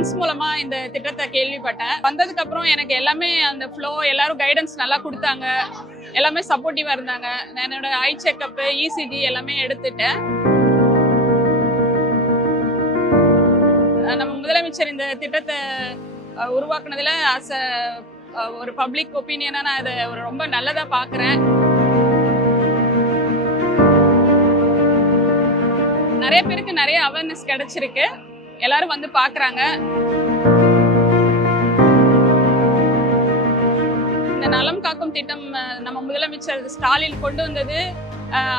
Friends மூலமா இந்த திட்டத்தை கேள்விப்பட்டேன். வந்ததுக்கு அப்புறம் எனக்கு எல்லாமே அந்த ஃப்ளோ எல்லாரும் கைடன்ஸ் நல்லா கொடுத்தாங்க. எல்லாமே சப்போர்ட்டிவா இருந்தாங்க. நான் என்னோட ஐ செக்அப் இசிஜி எல்லாமே எடுத்துட்டேன். நம்ம முதலமைச்சர் இந்த திட்டத்தை உருவாக்குனதுல அஸ் ஒரு பப்ளிக் ஒப்பீனியனா நான் இதை ஒரு ரொம்ப நல்லதா பாக்குறேன். நிறைய பேருக்கு நிறைய அவேர்னஸ் கிடைச்சிருக்கு. எல்லாரும் வந்து பாக்குறாங்க. இந்த நலம் காக்கும் திட்டம் நம்ம முதலமைச்சர் ஸ்டாலின் கொண்டு வந்தது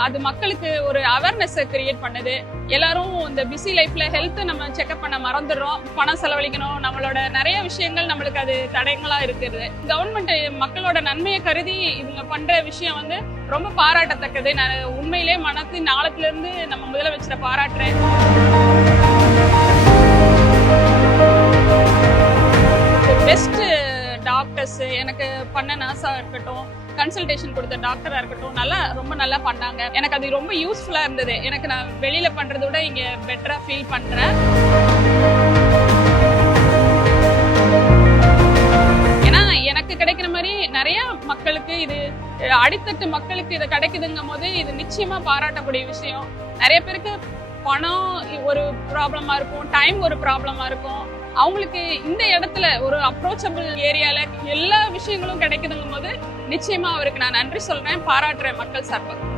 அது மக்களுக்கு ஒரு அவேர்னஸ் கிரியேட் பண்ணுது. எல்லாரும் இந்த பிஸி லைஃப்ல ஹெல்த் நம்ம செக்அப் பண்ண மறந்துடுறோம். பணம் செலவழிக்கணும். நம்மளோட நிறைய விஷயங்கள் நம்மளுக்கு அது தடயங்களா இருக்குது கவர்மெண்ட் மக்களோட நன்மையை கருதி இவங்க பண்ற விஷயம் வந்து ரொம்ப பாராட்டத்தக்கது. நான் உண்மையிலே மனத்தின் ஆழத்துல இருந்து நம்ம முதலமைச்சரை பாராட்டுறேன். எனக்கு பண்ண நர்ஸாக இருக்கட்டும் கன்சல்டேஷன் கொடுத்த டாக்டராக இருக்கட்டும் நல்லா ரொம்ப நல்லா பண்ணாங்க. எனக்கு அது ரொம்ப யூஸ்ஃபுல்லாக இருந்தது. எனக்கு நான் வெளியில் பண்ணுறத விட இங்கே பெட்டராக ஃபீல் பண்ணுறேன் ஏன்னா எனக்கு கிடைக்கிற மாதிரி நிறைய மக்களுக்கு இது அடித்தட்டு மக்களுக்கு இது கிடைக்குதுங்கும் போது இது நிச்சயமா பாராட்டக்கூடிய விஷயம். நிறைய பேருக்கு பணம் ஒரு ப்ராப்ளமா இருக்கும் டைம் ஒரு ப்ராப்ளமா இருக்கும். அவங்களுக்கு இந்த இடத்துல ஒரு அப்ரோச்சபிள் ஏரியால எல்லா விஷயங்களும் கிடைக்குதுங்கும் போது நிச்சயமா அவருக்கு நான் நன்றி சொல்றேன். பாராட்டுறேன் மக்கள் சார்பாக.